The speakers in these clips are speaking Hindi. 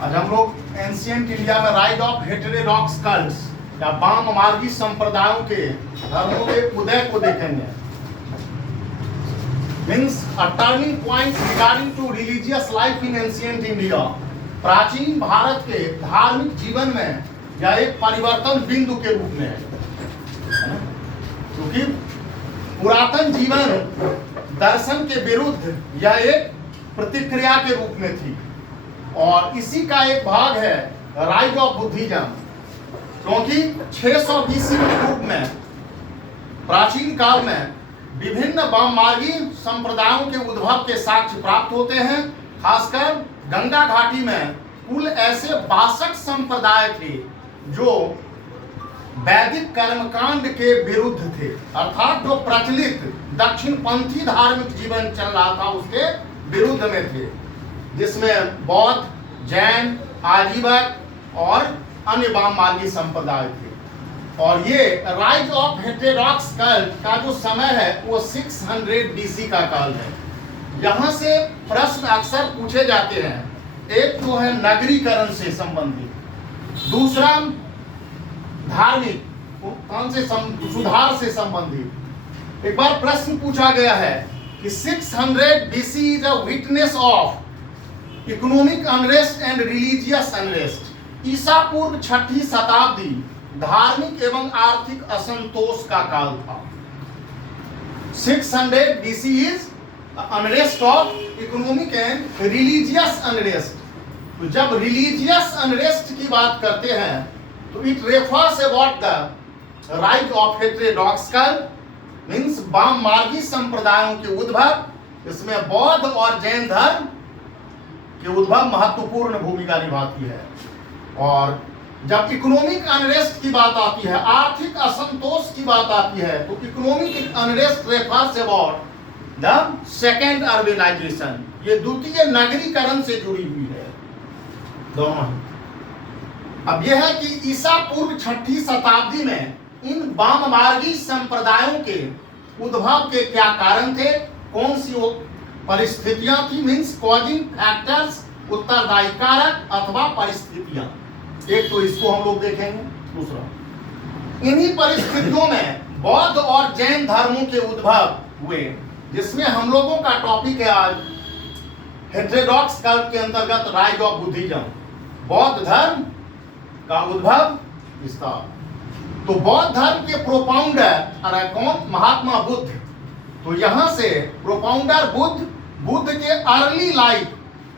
आज हम लोग एंशिएंट इंडिया में राइज ऑफ हेटेरोडॉक्स कल्ट्स या वाम मार्गी संप्रदायों के धर्मों के उदय को देखेंगे। Means a turning point regarding to religious life in ancient India. प्राचीन भारत के धार्मिक जीवन में यह एक परिवर्तन बिंदु के रूप में है, क्योंकि पुरातन जीवन दर्शन के विरुद्ध यह एक प्रतिक्रिया के रूप में थी, और इसी का एक भाग है राइज ऑफ बुद्धिज्म। क्योंकि 600 BC पूर्व में प्राचीन काल में विभिन्न वाममार्गी संप्रदायों के उद्भव के साक्ष्य प्राप्त होते हैं। खासकर गंगा घाटी में कुल ऐसे 62 संप्रदाय थे जो वैदिक कर्मकांड के विरुद्ध थे, अर्थात जो प्रचलित दक्षिणपंथी धार्मिक जीवन चल रहा था उसके विरुद्ध में थे, जिसमें बौद्ध, जैन, आजीवक और अन्य वाममार्गी संप्रदाय थे। और ये राइज ऑफ हेटेरोडॉक्स कल्ट का जो समय है वो 600 BC का काल है। यहाँ से प्रश्न अक्सर पूछे जाते हैं, एक तो है नगरीकरण से संबंधित, दूसरा धार्मिक कौन से सुधार से संबंधित। एक बार प्रश्न पूछा गया है कि 600 BC is a witness of economic unrest and religious unrest. ईसा पूर्व 6ठी शताब्दी धार्मिक एवं आर्थिक असंतोष का काल था। 600 BC is unrest of economic and religious unrest. तो जब रिलीजियस अनरेस्ट की बात करते हैं तो it refers about the rise of heterodox cult, means वाममार्गी संप्रदायों के उद्भव। इसमें बौद्ध और जैन धर्म के उद्भव महत्वपूर्ण भूमिका निभाती है। और जब इकोनॉमिक अनरेस्ट की बात आती है, आर्थिक असंतोष की बात आती है, तो economic unrest refers about the second urbanisation. ये द्वितीय नगरीकरण से जुड़ी हुई है दोनों। अब यह है कि ईसा पूर्व 6ठी शताब्दी में इन वाममार्गी संप्रदायों के उद्भव के क्या कारण थे, कौन सी वो परिस्थितियां थी, मीन्स कॉजिंग फैक्टर्स, उत्तरदायी कारक अथवा परिस्थितियां। एक तो इसको हम लोग देखेंगे। दूसरा, इन्हीं परिस्थितियों में बौद्ध और जैन धर्मों के उद्भव हुए, जिसमें हम लोगों का टॉपिक है आज हेटेरोडॉक्स कल्ट के अंतर्गत राइज ऑफ बुद्धिज्म, बौद्ध धर्म का उद्भव विस्तार। तो बौद्ध धर्म के प्रोपाउंडर कौन? महात्मा बुद्ध। तो यहां से प्रोपाउंडर बुद्ध के अर्ली लाइफ,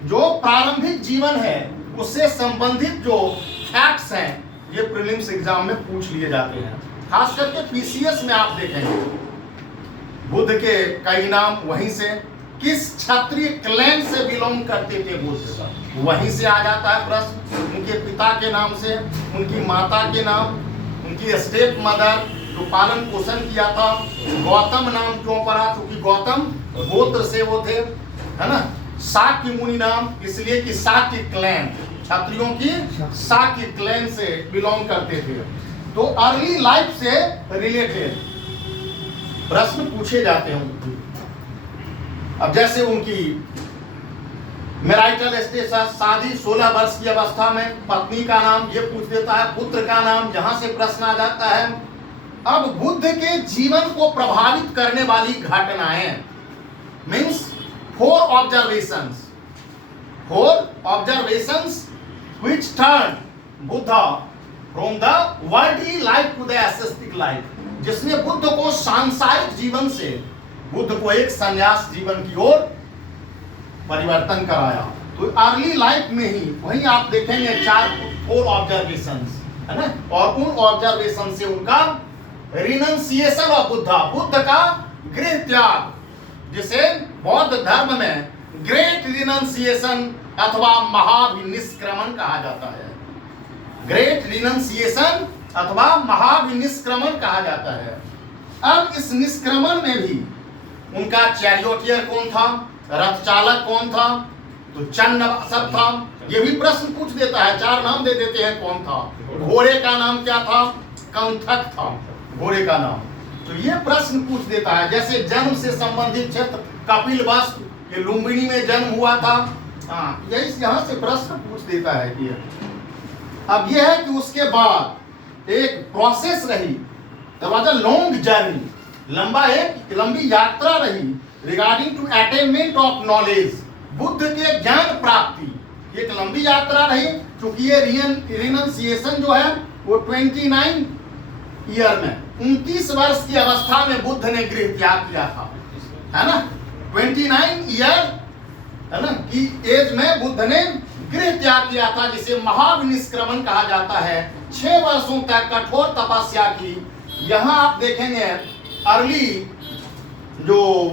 जो प्रारंभिक जीवन है, उससे संबंधित जो फैक्ट्स हैं, ये प्रीलिम्स एग्जाम में पूछ लिए जाते हैं। खास करके PCS में आप देखेंगे बुद्ध के कई नाम वहीं से, किस क्षत्रिय क्लैन से बिलोंग करते थे बुद्ध, वहीं से आ जाता है प्रश्न। उनके पिता के नाम से, उनकी माता के नाम, उनकी स्टेप मदर जो पालन पोषण किया था। गौतम नाम क्यों पड़ा? क्योंकि गौतम गोत्र से वो थे, है ना। शाक्य मुनि नाम इसलिए कि शाक्य क्लैन, क्षत्रियों की शाक्य क्लैन से बिलोंग करते थे। तो अर्ली लाइफ से रिलेटेड प्रश्न पूछे जाते हैं। अब जैसे उनकी मैरिटल स्टेटस, शादी 16 वर्ष की अवस्था में, पत्नी का नाम ये पूछ देता है, पुत्र का नाम, यहां से प्रश्न आ जाता है। अब बुद्ध के जीवन को प्रभावित करने वाली घटनाएं, means 4 observations which turned Buddha from the worldly life to the ascetic life, जिसने बुद्ध को सांसारिक जीवन से बुद्ध को एक संन्यास जीवन की ओर परिवर्तन कराया। तो अर्ली लाइफ में ही वहीं आप देखेंगे 4 ऑब्जर्वेशंस, है ना। और उन ऑब्जर्वेशन से उनका रिनंसिएशन ऑफ बुद्धा, बुद्ध का गृह त्याग, जिसे बौद्ध धर्म में ग्रेट रिनंसिएशन अथवा महाविनिष्क्रमण कहा जाता है। ग्रेट रिनंसिएशन अथवा महाविनिष्क्रमण कहा जाता है। अब इस निष्क्रमण में भी उनका चैरियोटियर कौन था, रथ चालक कौन था, तो चन्न सब था। ये भी प्रश्न पूछ देता है, 4 नाम दे देते हैं कौन था। घोड़े का नाम क्या था? कंथक था घोड़े का नाम। तो ये प्रश्न पूछ देता है। जैसे जन्म से संबंधित क्षेत्र, कपिल वस्तु, ये लुम्बिनी में जन्म हुआ था, हाँ, यही यहाँ से प्रश्न पूछ देता है कि अब यह है कि उसके बाद एक प्रोसेस रही, लॉन्ग जर्नी, लंबी यात्रा रही regarding to attainment of knowledge, Buddha के ज्ञान प्राप्ति। एक लंबी यात्रा रही, क्योंकि ये रिनंसिएशन जो है वो 29 ईयर में 29 वर्ष की अवस्था में बुद्ध ने गृह त्याग किया था, है ना। 29 ईयर, है ना, की एज में बुद्ध ने गृह त्याग किया था, जिसे महाविनिष्क्रमण कहा जाता है। 6 वर्षों तक कठोर तपस्या की। यहां आप देखेंगे अर्ली जो